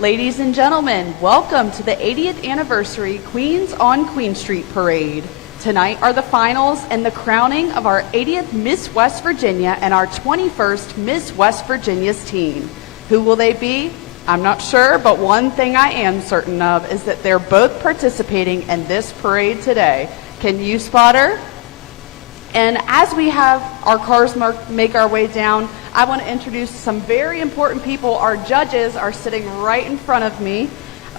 Ladies and gentlemen, welcome to the 80th Anniversary Queens on Queen Street Parade. Tonight are the finals and the crowning of our 80th Miss West Virginia and our 21st Miss West Virginia's team. Who will they be? I'm not sure, but one thing I am certain of is that they're both participating in this parade today. Can you spot her? And as we have our cars make our way down, I want to introduce some very important people. Our judges are sitting right in front of me.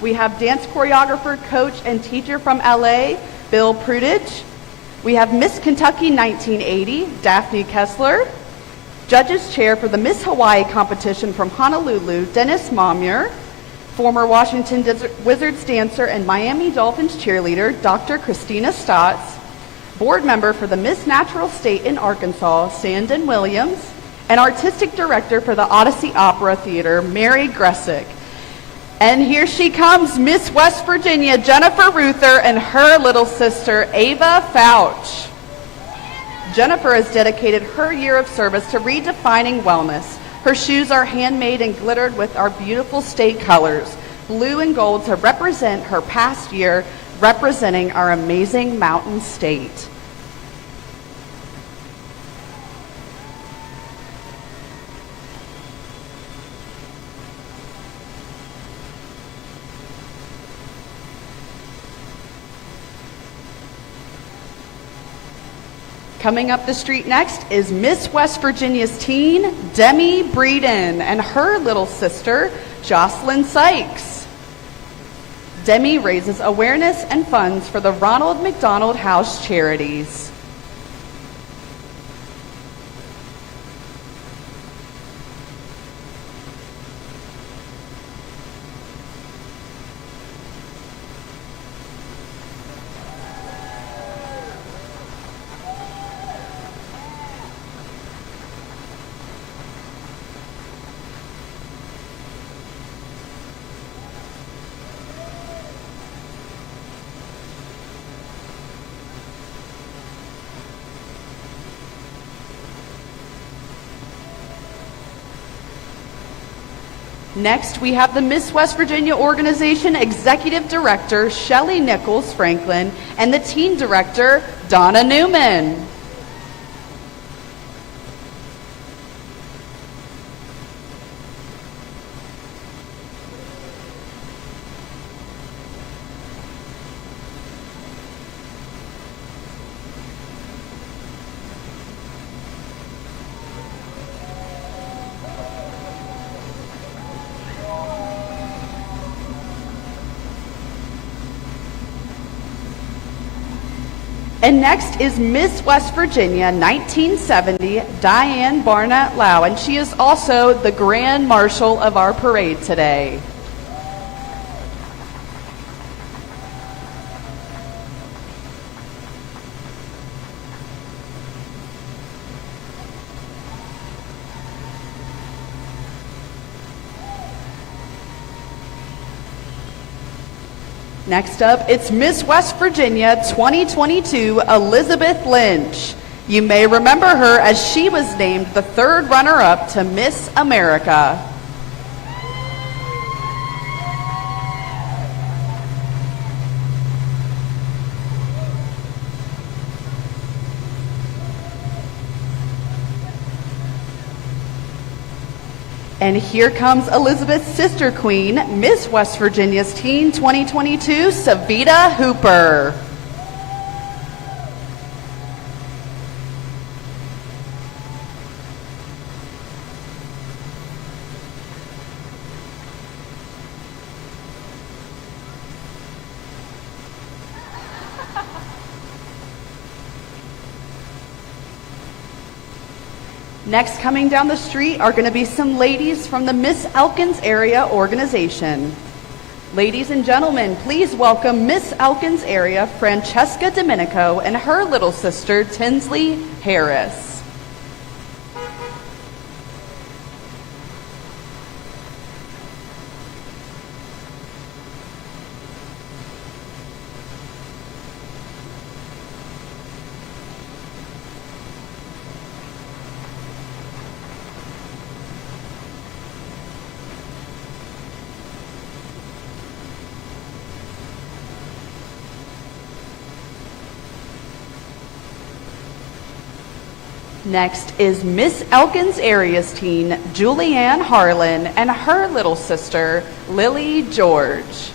We have dance choreographer, coach, and teacher from LA, Bill Prudidge. We have Miss Kentucky 1980, Daphne Kessler. Judges chair for the Miss Hawaii competition from Honolulu, Dennis Momyer. Former Washington Wizards dancer and Miami Dolphins cheerleader, Dr. Christina Stotts. Board member for the Miss Natural State in Arkansas, Sandon Williams, and artistic director for the Odyssey Opera Theater, Mary Gressick. And here she comes, Miss West Virginia, Jennifer Ruther, and her little sister, Ava Fouch. Jennifer has dedicated her year of service to redefining wellness. Her shoes are handmade and glittered with our beautiful state colors, blue and gold, to represent her past year, representing our amazing mountain state. Coming up the street next is Miss West Virginia's teen, Demi Breeden, and her little sister, Jocelyn Sykes. Demi raises awareness and funds for the Ronald McDonald House Charities. Next, we have the Miss West Virginia Organization Executive Director, Shelley Nichols Franklin, and the Teen Director, Donna Newman. And next is Miss West Virginia 1970, Diane Barnett Lau, and she is also the Grand Marshal of our parade today. Next up, it's Miss West Virginia 2022, Elizabeth Lynch. You may remember her as she was named the third runner-up to Miss America. And here comes Elizabeth's sister queen, Miss West Virginia's Teen 2022, Savita Hooper. Next, coming down the street are going to be some ladies from the Miss Elkins Area Organization. Ladies and gentlemen, please welcome Miss Elkins Area Francesca Domenico and her little sister Tinsley Harris. Next is Miss Elkins Area's teen, Julianne Harlan, and her little sister, Lily George.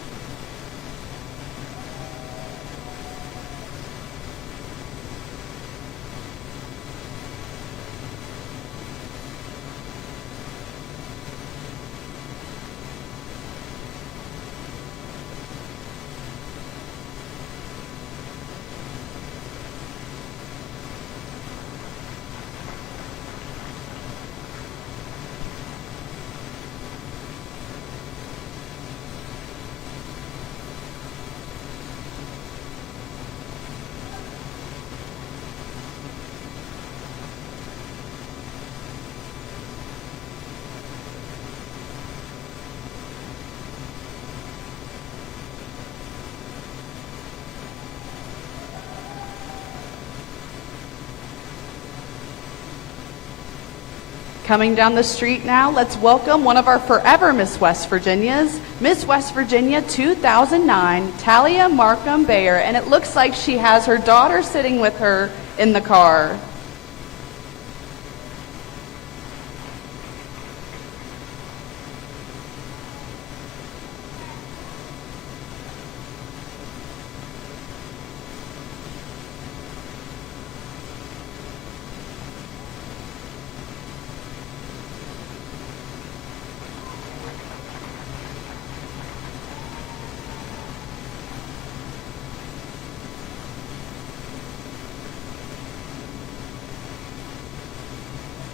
Coming down the street now, let's welcome one of our forever Miss West Virginias, Miss West Virginia 2009, Talia Markham Bayer, and it looks like she has her daughter sitting with her in the car.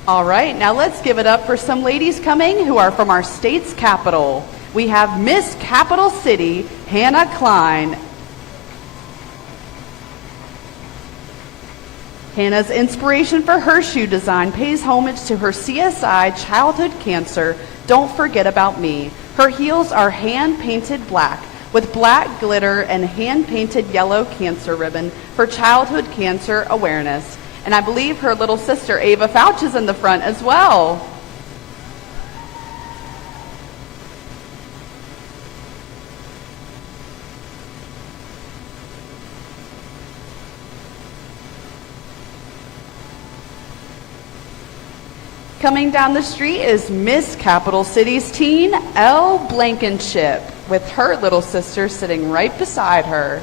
All right, now let's give it up for some ladies coming who are from our state's capital. We have Miss Capital City, Hannah Klein. Hannah's inspiration for her shoe design pays homage to her CSI childhood cancer, Don't Forget About Me. Her heels are hand-painted black with black glitter and hand-painted yellow cancer ribbon for childhood cancer awareness. And I believe her little sister, Ava Fouch, is in the front as well. Coming down the street is Miss Capital City's teen, Elle Blankenship, with her little sister sitting right beside her.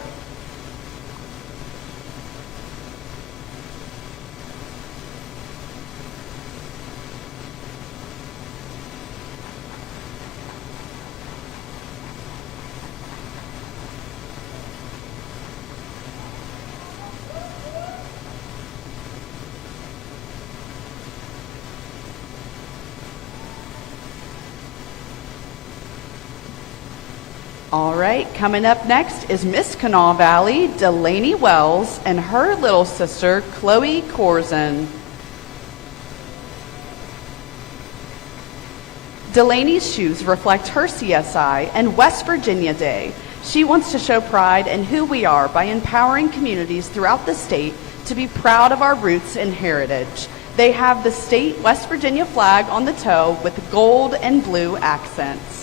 All right, coming up next is Miss Kanawha Valley, Delaney Wells, and her little sister, Chloe Corzin. Delaney's shoes reflect her CSI and West Virginia Day. She wants to show pride in who we are by empowering communities throughout the state to be proud of our roots and heritage. They have the state West Virginia flag on the toe with gold and blue accents.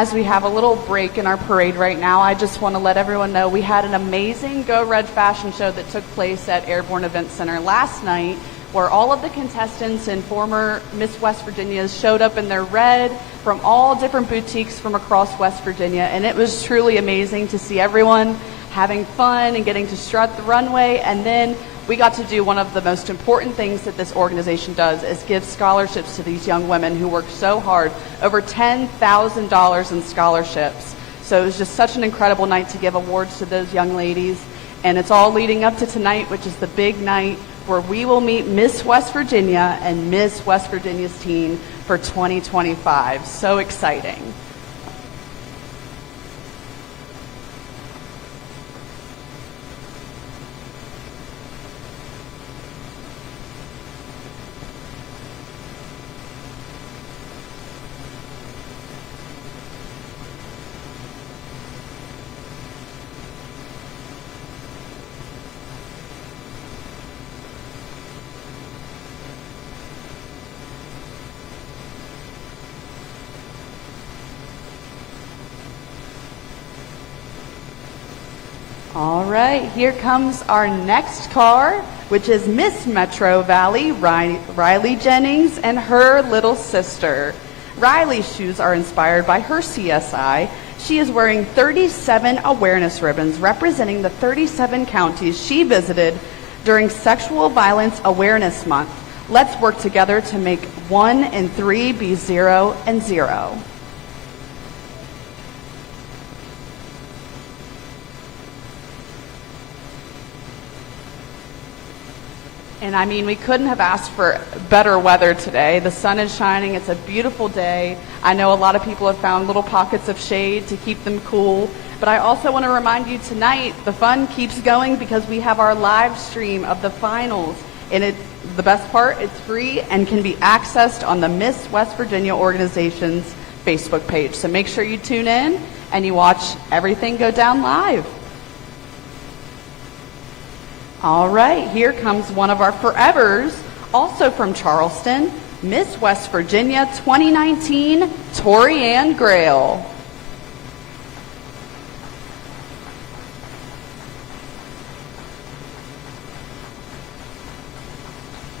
As we have a little break in our parade right now, I just want to let everyone know we had an amazing Go Red fashion show that took place at Airborne Event Center last night, where all of the contestants and former Miss West Virginias showed up in their red from all different boutiques from across West Virginia, and it was truly amazing to see everyone having fun and getting to strut the runway. And then we got to do one of the most important things that this organization does, is give scholarships to these young women who worked so hard, over $10,000 in scholarships. So it was just such an incredible night to give awards to those young ladies. And it's all leading up to tonight, which is the big night where we will meet Miss West Virginia and Miss West Virginia's teen for 2025. So exciting. All right, here comes our next car, which is Miss Metro Valley, Riley Jennings, and her little sister. Riley's shoes are inspired by her CSI. She is wearing 37 awareness ribbons representing the 37 counties she visited during Sexual Violence Awareness Month. Let's work together to make 1 and 3 be 0 and 0. And I mean, we couldn't have asked for better weather today. The sun is shining. It's a beautiful day. I know a lot of people have found little pockets of shade to keep them cool. But I also want to remind you tonight, the fun keeps going because we have our live stream of the finals. And the best part, it's free and can be accessed on the Miss West Virginia organization's Facebook page. So make sure you tune in and you watch everything go down live. All right, here comes one of our forevers, also from Charleston, Miss West Virginia 2019, Tori Ann Grail.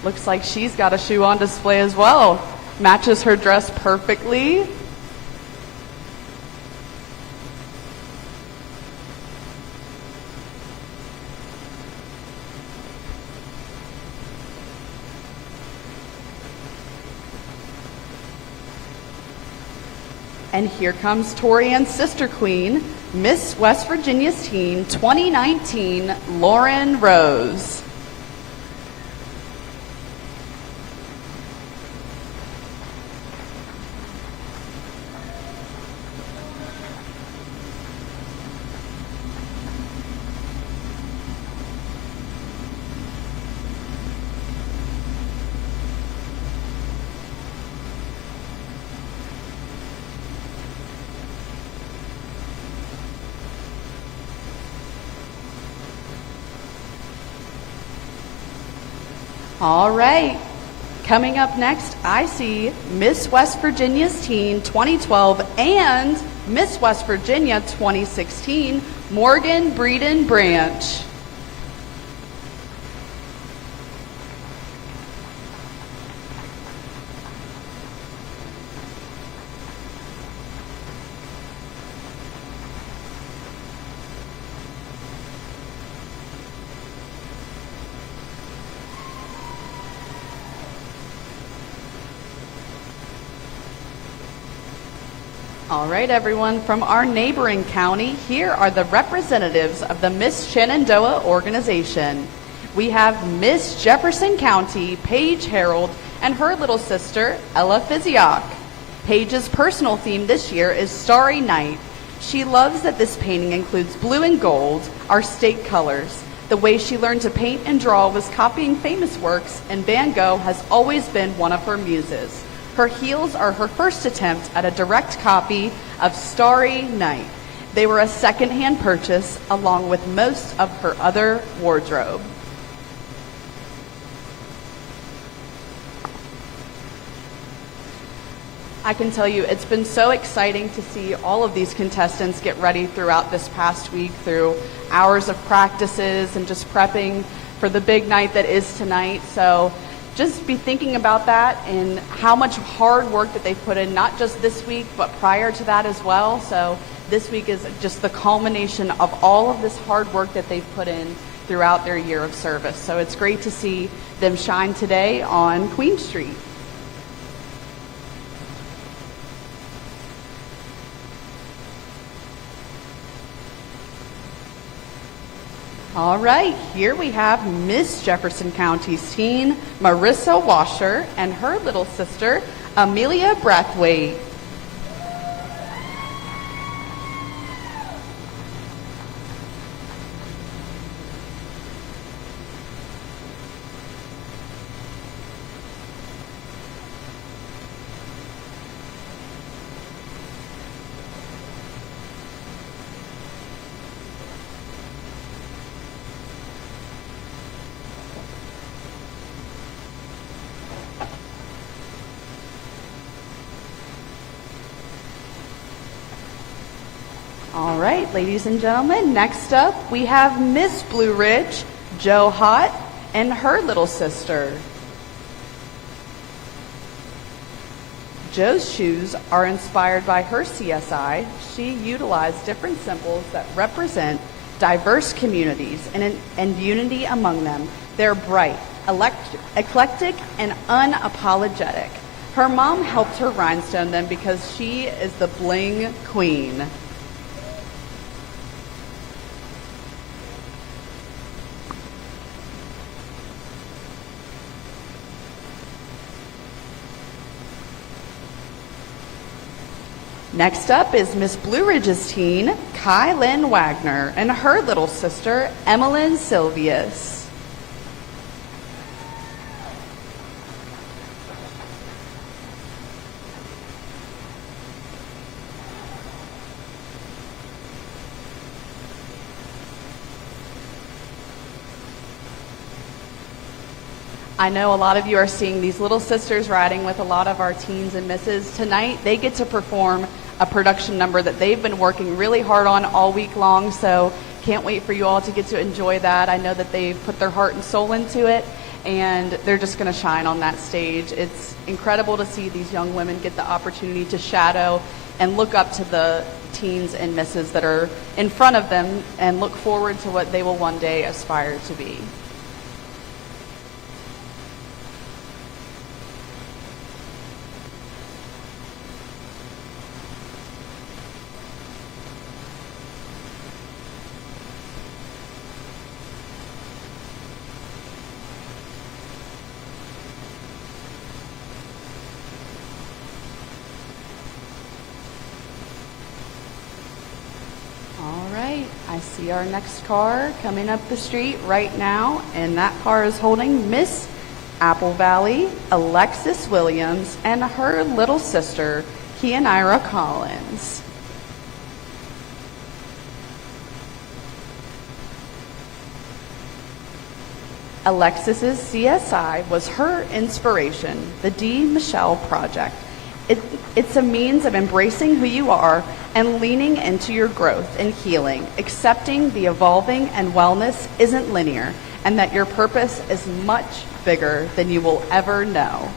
Looks like she's got a shoe on display as well. Matches her dress perfectly. And here comes Tori Ann's sister queen, Miss West Virginia's Teen 2019, Lauren Rose. All right, coming up next, I see Miss West Virginia's Teen 2012 and Miss West Virginia 2016, Morgan Breeden Branch. All right, everyone, from our neighboring county, here are the representatives of the Miss Shenandoah organization. We have Miss Jefferson County, Paige Harold, and her little sister, Ella Physiok. Paige's personal theme this year is Starry Night. She loves that this painting includes blue and gold, our state colors. The way she learned to paint and draw was copying famous works, and Van Gogh has always been one of her muses. Her heels are her first attempt at a direct copy of Starry Night. They were a second-hand purchase along with most of her other wardrobe. I can tell you it's been so exciting to see all of these contestants get ready throughout this past week through hours of practices and just prepping for the big night that is tonight. So just be thinking about that and how much hard work that they've put in, not just this week, but prior to that as well. So this week is just the culmination of all of this hard work that they've put in throughout their year of service. So it's great to see them shine today on Queen Street. All right, here we have Miss Jefferson County's teen, Marissa Washer, and her little sister, Amelia Brathwaite. All right, ladies and gentlemen, next up we have Miss Blue Ridge, Jo Hott, and her little sister. Jo's shoes are inspired by her CSI. She utilized different symbols that represent diverse communities and unity among them. They're bright, eclectic, and unapologetic. Her mom helped her rhinestone them because she is the bling queen. Next up is Miss Blue Ridge's teen, Kylen Wagner, and her little sister, Emmeline Silvius. I know a lot of you are seeing these little sisters riding with a lot of our teens and misses. Tonight, they get to perform a production number that they've been working really hard on all week long, so can't wait for you all to get to enjoy that. I know that they've put their heart and soul into it, and they're just going to shine on that stage. It's incredible to see these young women get the opportunity to shadow and look up to the teens and misses that are in front of them and look forward to what they will one day aspire to be. I see our next car coming up the street right now, and that car is holding Miss Apple Valley, Alexis Williams, and her little sister, Kianira Collins. Alexis's CSI was her inspiration, the D. Michelle Project. It's a means of embracing who you are and leaning into your growth and healing, accepting the evolving and wellness isn't linear, and that your purpose is much bigger than you will ever know.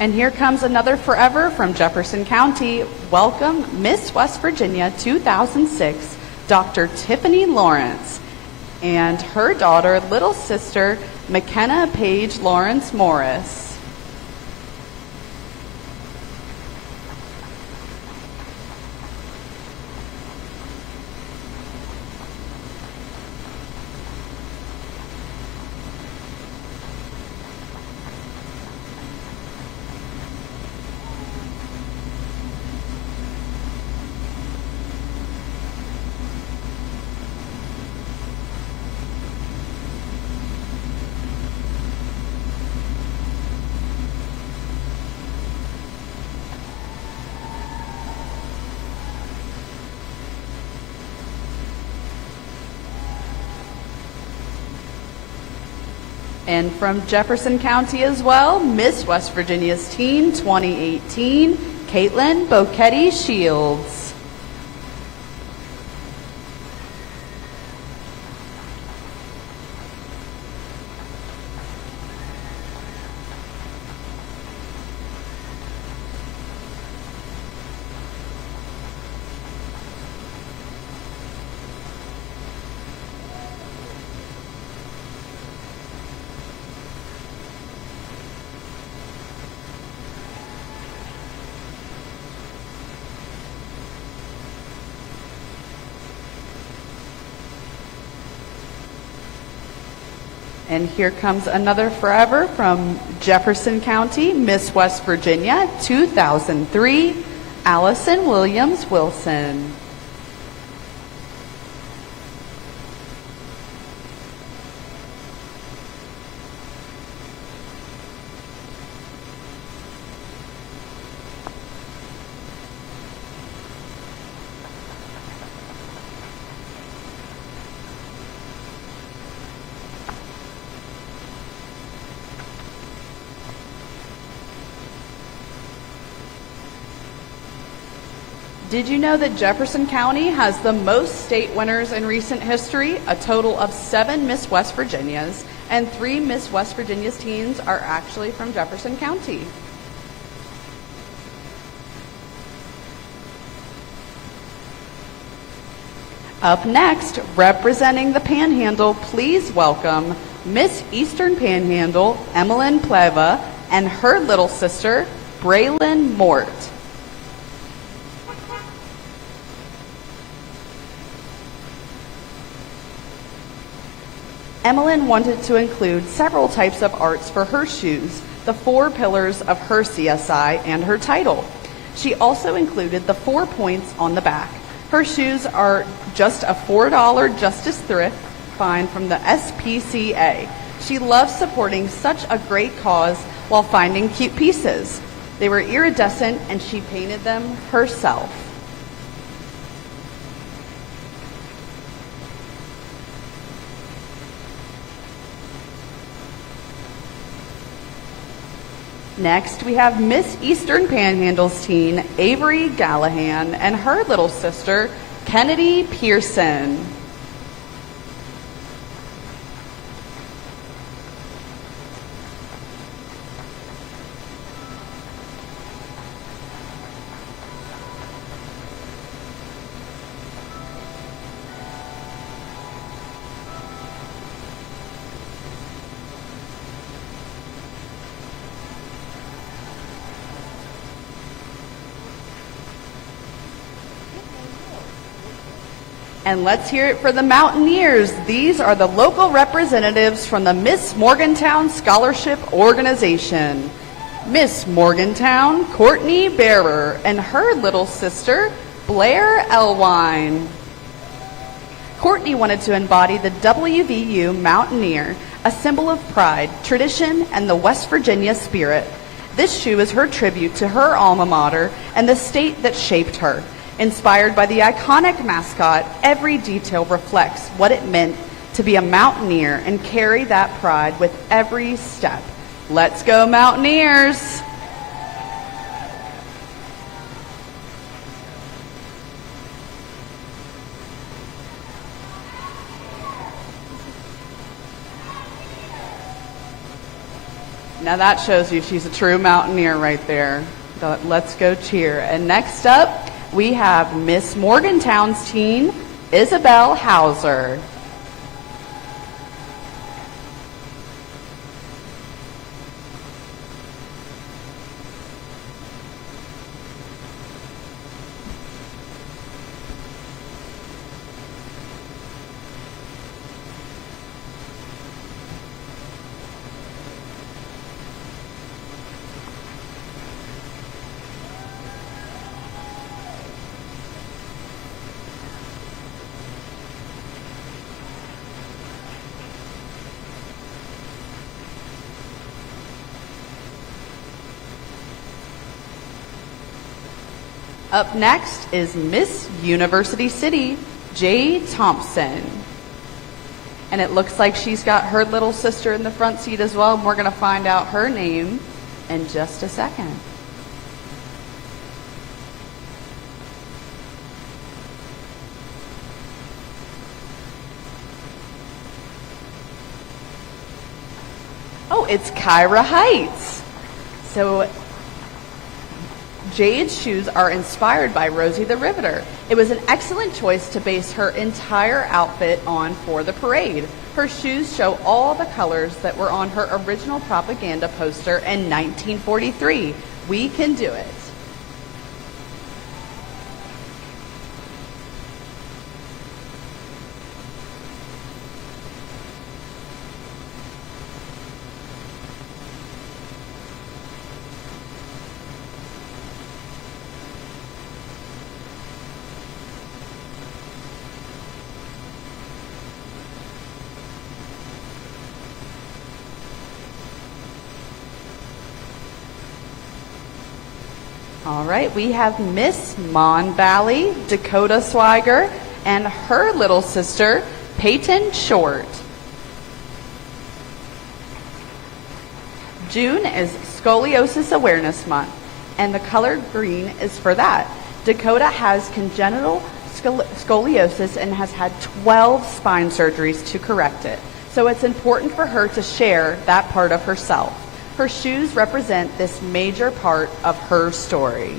And here comes another forever from Jefferson County. Welcome, Miss West Virginia 2006, Dr. Tiffany Lawrence, and her daughter, little sister, McKenna Paige Lawrence Morris. And from Jefferson County as well, Miss West Virginia's Teen 2018, Caitlin Bochetti Shields. And here comes another forever from Jefferson County, Miss West Virginia, 2003, Allison Williams Wilson. Did you know that Jefferson County has the most state winners in recent history? A total of 7 Miss West Virginias, and 3 Miss West Virginia's teens are actually from Jefferson County. Up next, representing the Panhandle, please welcome Miss Eastern Panhandle, Emmeline Pleva, and her little sister, Braylon Mort. Emmeline wanted to include several types of arts for her shoes, the 4 pillars of her CSI, and her title. She also included the 4 points on the back. Her shoes are just a $4 Justice Thrift find from the SPCA. She loves supporting such a great cause while finding cute pieces. They were iridescent and she painted them herself. Next, we have Miss Eastern Panhandle's teen, Avery Gallahan, and her little sister, Kennedy Pearson. And let's hear it for the Mountaineers. These are the local representatives from the Miss Morgantown Scholarship Organization. Miss Morgantown, Courtney Bearer, and her little sister, Blair Elwine. Courtney wanted to embody the WVU Mountaineer, a symbol of pride, tradition, and the West Virginia spirit. This shoe is her tribute to her alma mater and the state that shaped her. Inspired by the iconic mascot, every detail reflects what it meant to be a Mountaineer and carry that pride with every step. Let's go, Mountaineers! Now that shows you she's a true mountaineer right there. The Let's Go cheer. And next up, we have Miss Morgantown's teen, Isabel Hauser. Up next is Miss University City, Jay Thompson. And it looks like she's got her little sister in the front seat as well, and we're going to find out her name in just a second. Oh, it's Kyra Heights. So Jade's shoes are inspired by Rosie the Riveter. It was an excellent choice to base her entire outfit on for the parade. Her shoes show all the colors that were on her original propaganda poster in 1943. We can do it. All right, we have Miss Mon Valley, Dakota Swiger, and her little sister, Peyton Short. June is Scoliosis Awareness Month, and the color green is for that. Dakota has congenital scoliosis and has had 12 spine surgeries to correct it. So it's important for her to share that part of herself. Her shoes represent this major part of her story.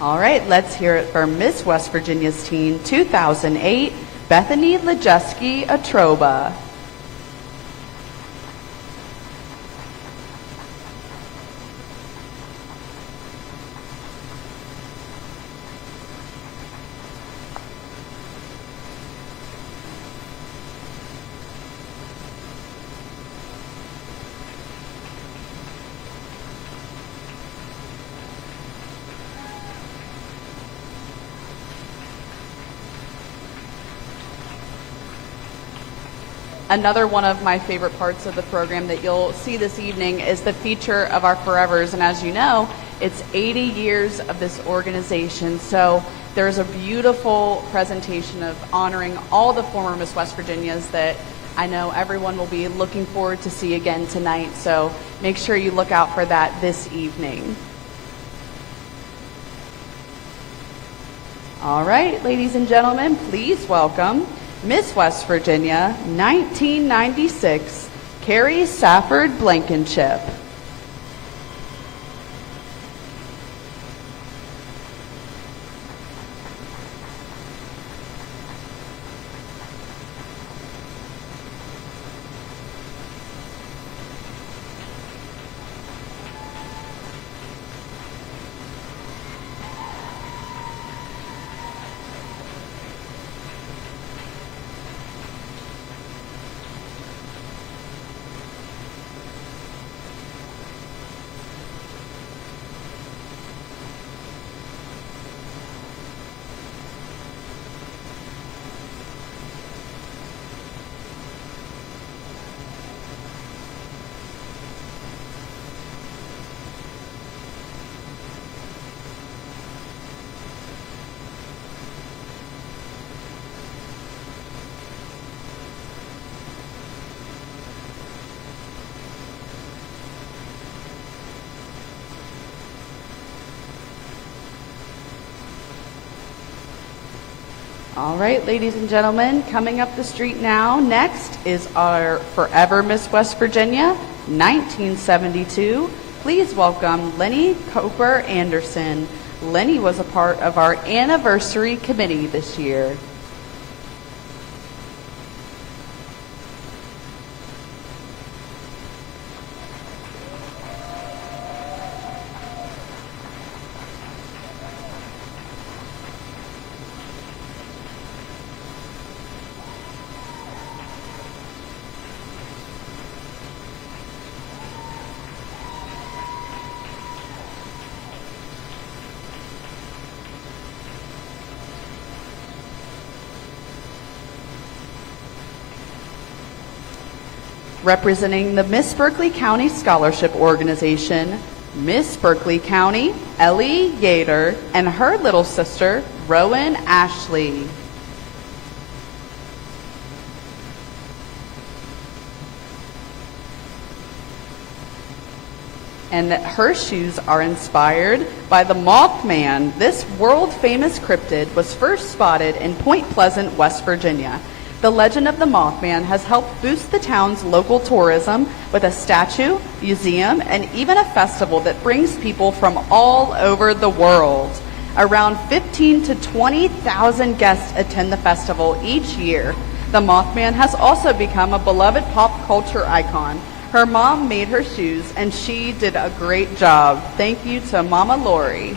All right, let's hear it for Miss West Virginia's teen 2008, Bethany Lejeski Atroba. Another one of my favorite parts of the program that you'll see this evening is the feature of our Forevers. And as you know, it's 80 years of this organization. So there's a beautiful presentation of honoring all the former Miss West Virginias that I know everyone will be looking forward to see again tonight. So make sure you look out for that this evening. All right, ladies and gentlemen, please welcome Miss West Virginia, 1996, Carrie Safford Blankenship. All right, ladies and gentlemen, coming up the street now, next is our Forever Miss West Virginia, 1972. Please welcome Lenny Coper Anderson. Lenny was a part of our anniversary committee this year. Representing the Miss Berkeley County Scholarship Organization, Miss Berkeley County, Ellie Yater, and her little sister, Rowan Ashley. And her shoes are inspired by the Mothman. This world-famous cryptid was first spotted in Point Pleasant, West Virginia. The legend of the Mothman has helped boost the town's local tourism with a statue, museum, and even a festival that brings people from all over the world. Around 15 to 20,000 guests attend the festival each year. The Mothman has also become a beloved pop culture icon. Her mom made her shoes, and she did a great job. Thank you to Mama Lori.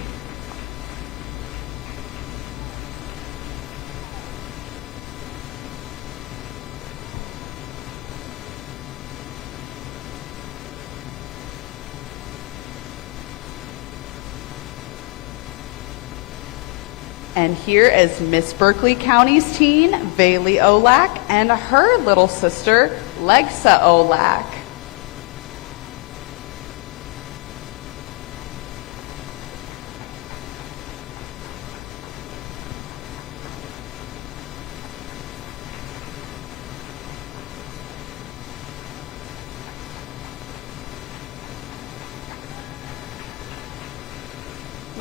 And here is Miss Berkeley County's teen, Bailey Olak, and her little sister, Lexa Olak.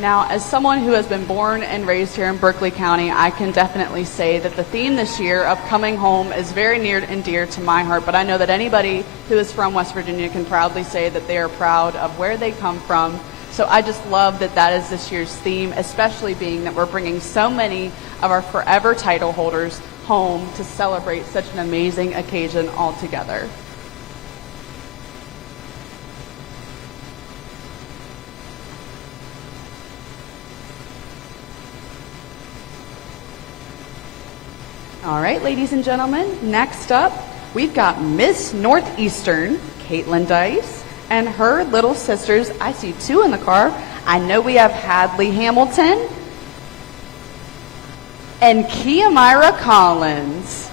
Now, as someone who has been born and raised here in Berkeley County, I can definitely say that the theme this year of coming home is very near and dear to my heart, but I know that anybody who is from West Virginia can proudly say that they are proud of where they come from. So I just love that that is this year's theme, especially being that we're bringing so many of our forever title holders home to celebrate such an amazing occasion all together. All right, ladies and gentlemen, next up, we've got Miss Northeastern, Caitlin Dice, and her little sisters. I see two in the car. I know we have Hadley Hamilton and Kiamira Collins.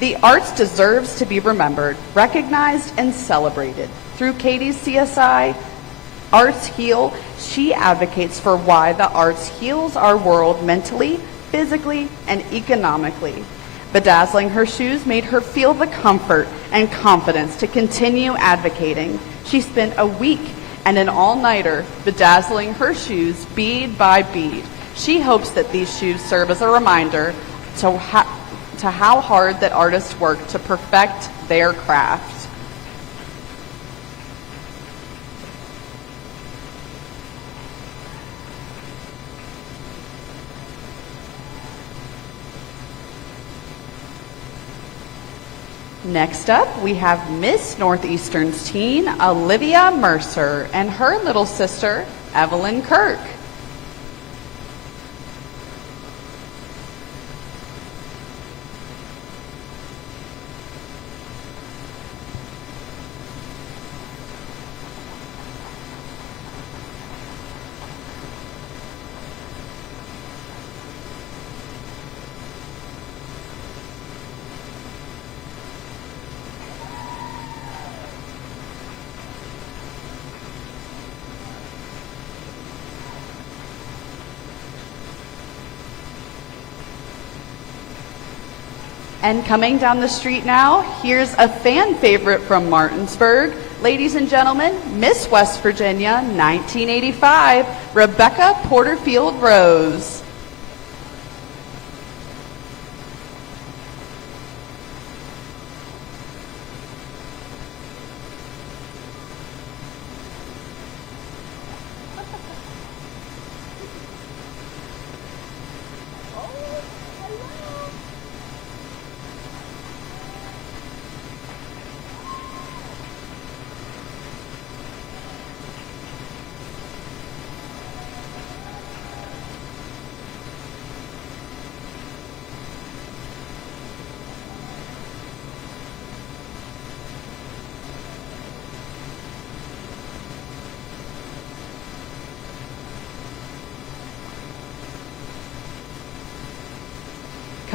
The arts deserves to be remembered, recognized, and celebrated. Through Katie's CSI, Arts Heal, she advocates for why the arts heals our world mentally, physically, and economically. Bedazzling her shoes made her feel the comfort and confidence to continue advocating. She spent a week and an all-nighter bedazzling her shoes bead by bead. She hopes that these shoes serve as a reminder to how hard that artists work to perfect their craft. Next up, we have Miss Northeastern's teen, Olivia Mercer, and her little sister, Evelyn Kirk. And coming down the street now, here's a fan favorite from Martinsburg. Ladies and gentlemen, Miss West Virginia, 1985, Rebecca Porterfield Rose.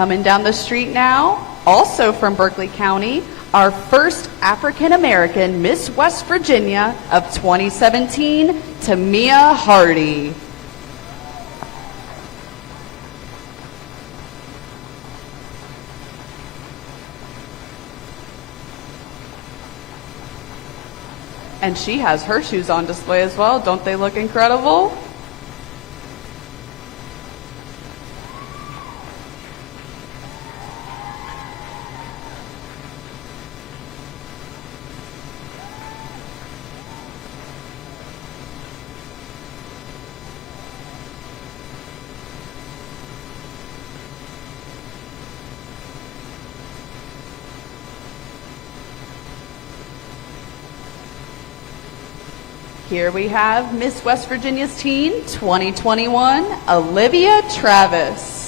Coming down the street now, also from Berkeley County, our first African American Miss West Virginia of 2017, Tamia Hardy. And she has her shoes on display as well. Don't they look incredible? Here we have Miss West Virginia's teen 2021, Olivia Travis.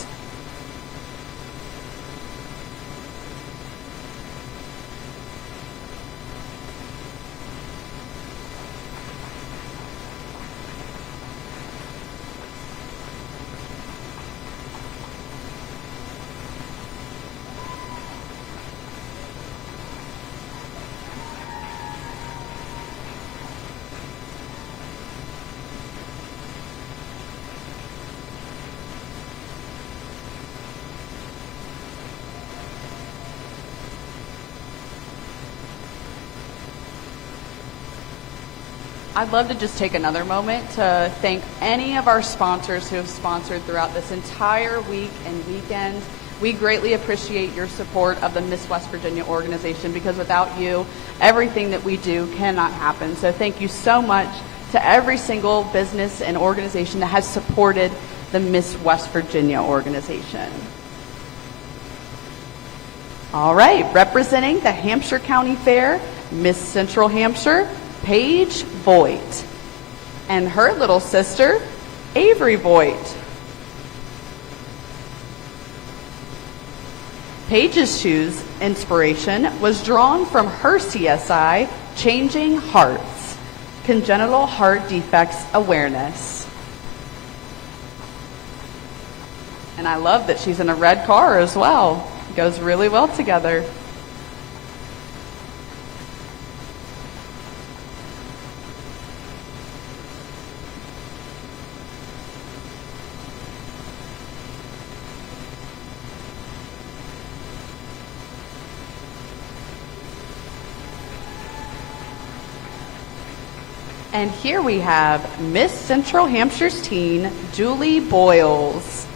I'd love to just take another moment to thank any of our sponsors who have sponsored throughout this entire week and weekend. We greatly appreciate your support of the Miss West Virginia organization, because without you, everything that we do cannot happen. So thank you so much to every single business and organization that has supported the Miss West Virginia organization. All right, representing the Hampshire County Fair, Miss Central Hampshire, Paige Voigt, and her little sister, Avery Voigt. Paige's shoes inspiration was drawn from her CSI, Changing Hearts, Congenital Heart Defects Awareness. And I love that she's in a red car as well. It goes really well together. And here we have Miss Central Hampshire's teen, Julie Boyles.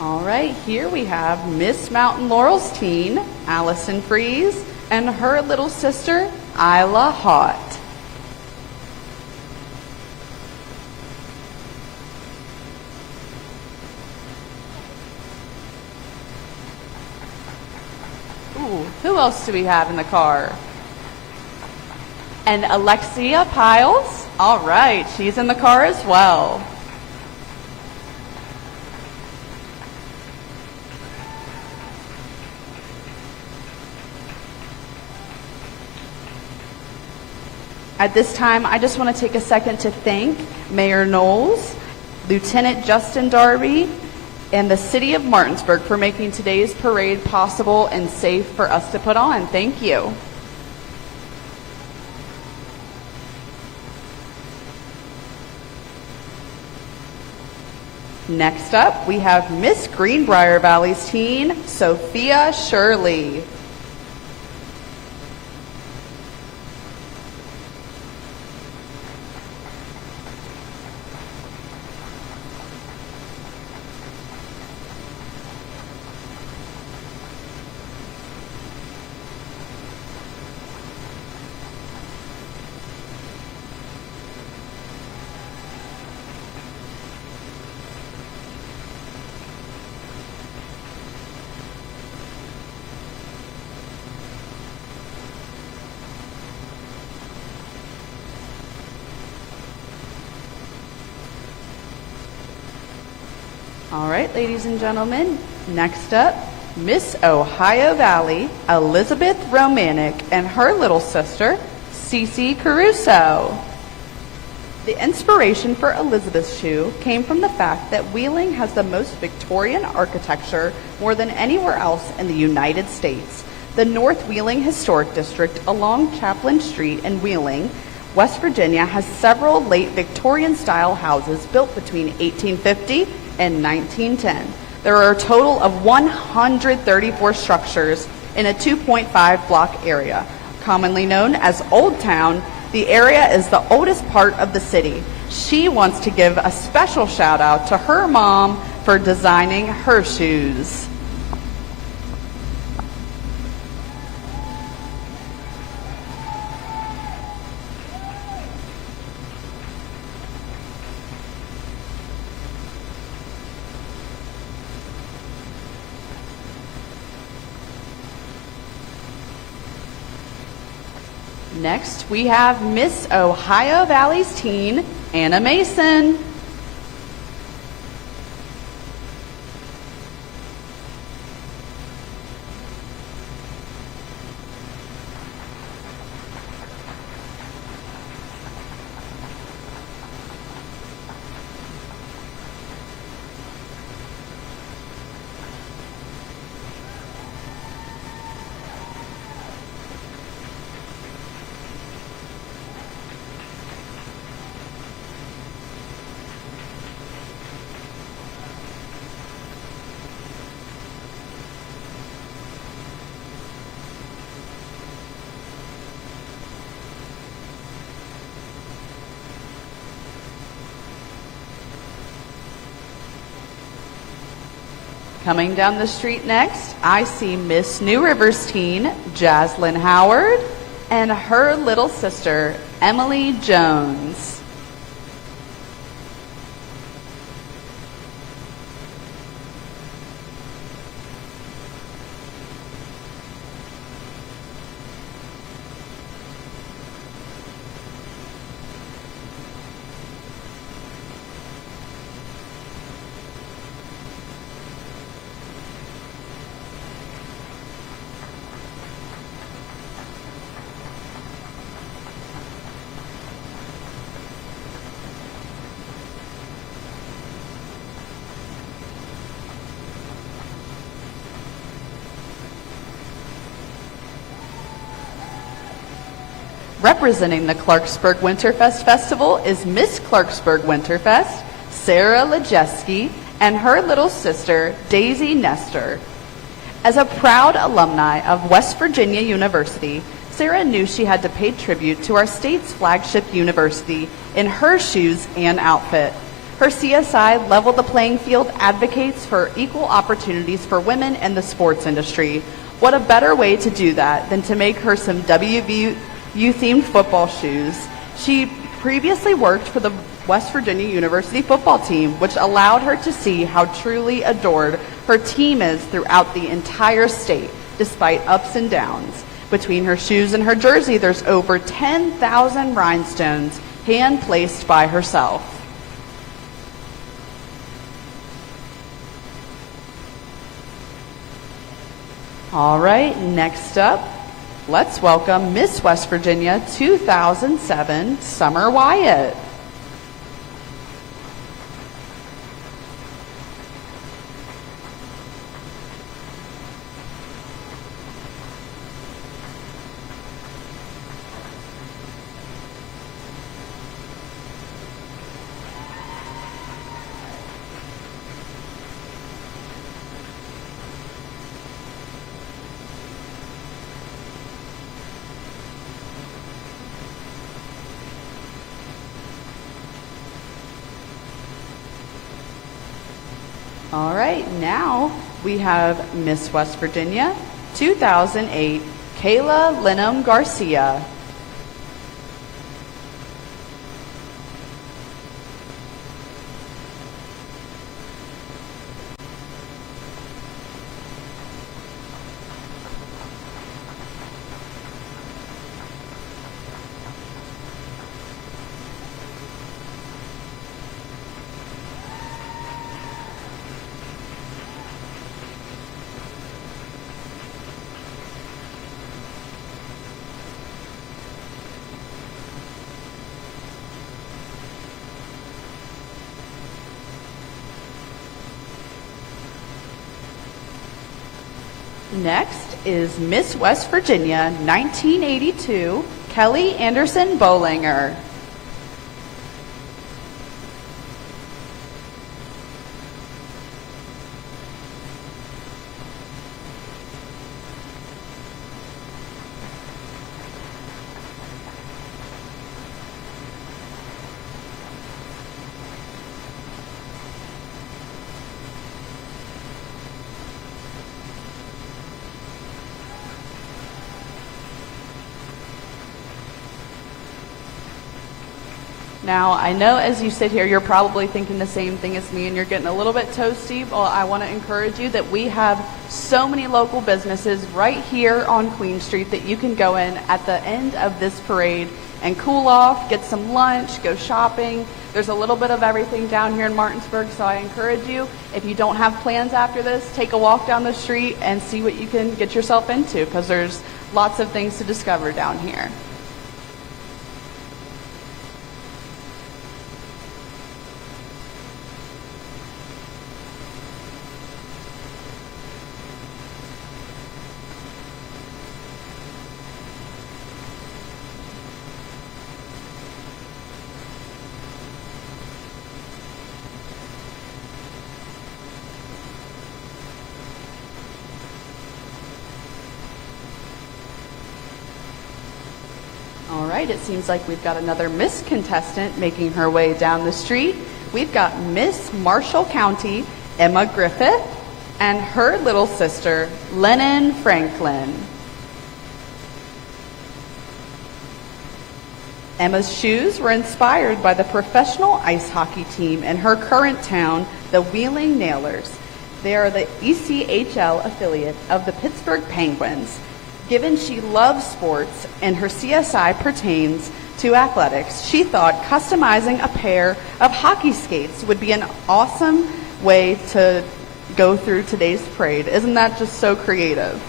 All right, here we have Miss Mountain Laurel's teen, Allison Freeze, and her little sister, Isla Hott. Ooh, who else do we have in the car? And Alexia Piles. All right, she's in the car as well. At this time, I just want to take a second to thank Mayor Knowles, Lieutenant Justin Darby, and the City of Martinsburg for making today's parade possible and safe for us to put on. Thank you. Next up, we have Miss Greenbrier Valley's teen, Sophia Shirley. All right, ladies and gentlemen, next up, Miss Ohio Valley, Elizabeth Romanek, and her little sister, Cece Caruso. The inspiration for Elizabeth's shoe came from the fact that Wheeling has the most Victorian architecture more than anywhere else in the United States. The North Wheeling Historic District along Chaplin Street in Wheeling, West Virginia, has several late Victorian-style houses built between 1850 and 1910. There are a total of 134 structures in a 2.5 block area. Commonly known as Old Town, the area is the oldest part of the city. She wants to give a special shout out to her mom for designing her shoes. Next, we have Miss Ohio Valley's teen, Anna Mason. Coming down the street next, I see Miss New River's teen, Jaslyn Howard, and her little sister, Emily Jones. Representing the Clarksburg Winterfest Festival is Miss Clarksburg Winterfest, Sarah Lejeski, and her little sister, Daisy Nestor. As a proud alumni of West Virginia University, Sarah knew she had to pay tribute to our state's flagship university in her shoes and outfit. Her CSI Level the Playing Field advocates for equal opportunities for women in the sports industry. What a better way to do that than to make her some WVU-themed football shoes. She previously worked for the West Virginia University football team, which allowed her to see how truly adored her team is throughout the entire state, despite ups and downs. Between her shoes and her jersey, there's over 10,000 rhinestones hand-placed by herself. All right, next up, let's welcome Miss West Virginia 2007, Summer Wyatt. All right, now we have Miss West Virginia 2008, Kayla Lenham Garcia. Next is Miss West Virginia 1982, Kelly Anderson Bolinger. Now, I know as you sit here, you're probably thinking the same thing as me and you're getting a little bit toasty. Well, I want to encourage you that we have so many local businesses right here on Queen Street that you can go in at the end of this parade and cool off, get some lunch, go shopping. There's a little bit of everything down here in Martinsburg, so I encourage you, if you don't have plans after this, take a walk down the street and see what you can get yourself into, because there's lots of things to discover down here. All right, it seems like we've got another Miss contestant making her way down the street. We've got Miss Marshall County, Emma Griffith, and her little sister, Lennon Franklin. Emma's shoes were inspired by the professional ice hockey team in her current town, the Wheeling Nailers. They are the ECHL affiliate of the Pittsburgh Penguins. Given she loves sports and her CSI pertains to athletics, she thought customizing a pair of hockey skates would be an awesome way to go through today's parade. Isn't that just so creative?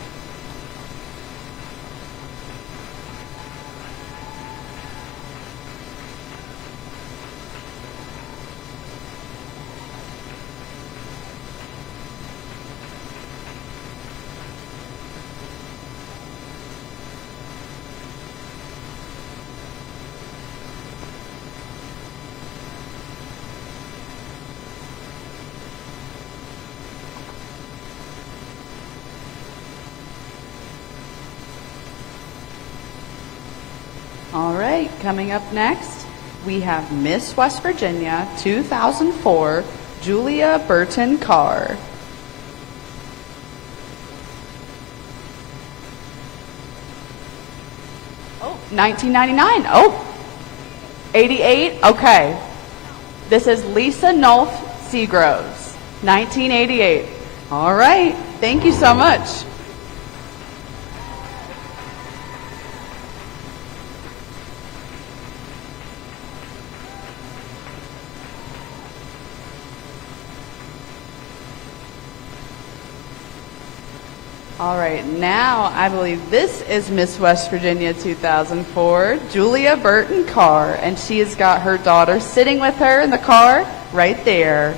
All right, coming up next, we have Miss West Virginia 2004, Julia Burton Carr. Oh, 1999. Oh, 88. Okay. This is Lisa Nolf Seagroves, 1988. All right. Thank you so much. All right, now I believe this is Miss West Virginia 2004, Julia Burton Carr, and she has got her daughter sitting with her in the car right there.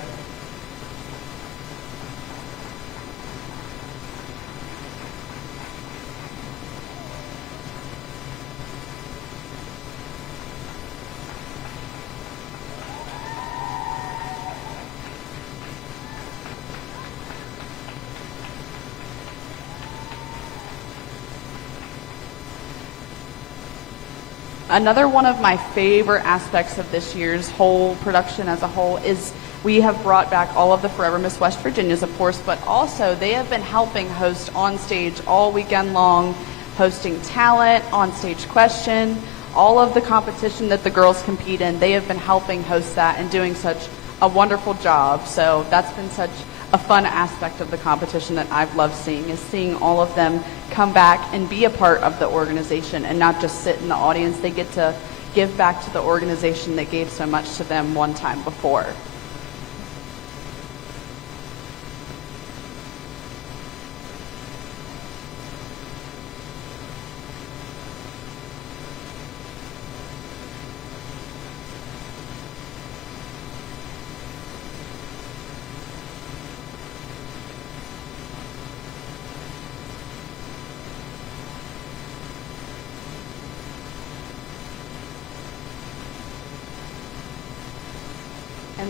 Another one of my favorite aspects of this year's whole production as a whole is we have brought back all of the Forever Miss West Virginias, of course, but also they have been helping host on stage all weekend long, hosting talent, on stage question, all of the competition that the girls compete in. They have been helping host that and doing such a wonderful job. So that's been such a fun aspect of the competition that I've loved seeing, is seeing all of them come back and be a part of the organization and not just sit in the audience. They get to give back to the organization that gave so much to them one time before.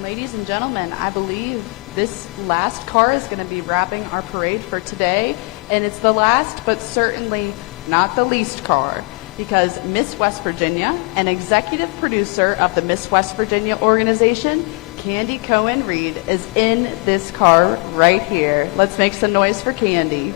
And ladies and gentlemen, I believe this last car is going to be wrapping our parade for today. And it's the last, but certainly not the least car, because Miss West Virginia and executive producer of the Miss West Virginia organization, Candy Cohen Reed, is in this car right here. Let's make some noise for Candy.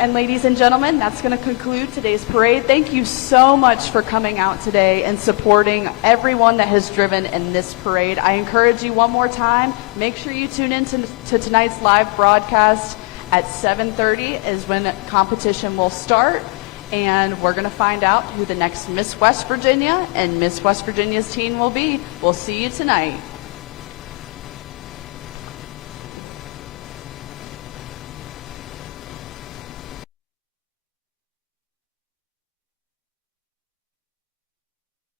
And ladies and gentlemen, that's going to conclude today's parade. Thank you so much for coming out today and supporting everyone that has driven in this parade. I encourage you one more time, make sure you tune in to tonight's live broadcast at 7:30 is when competition will start. And we're going to find out who the next Miss West Virginia and Miss West Virginia's team will be. We'll see you tonight.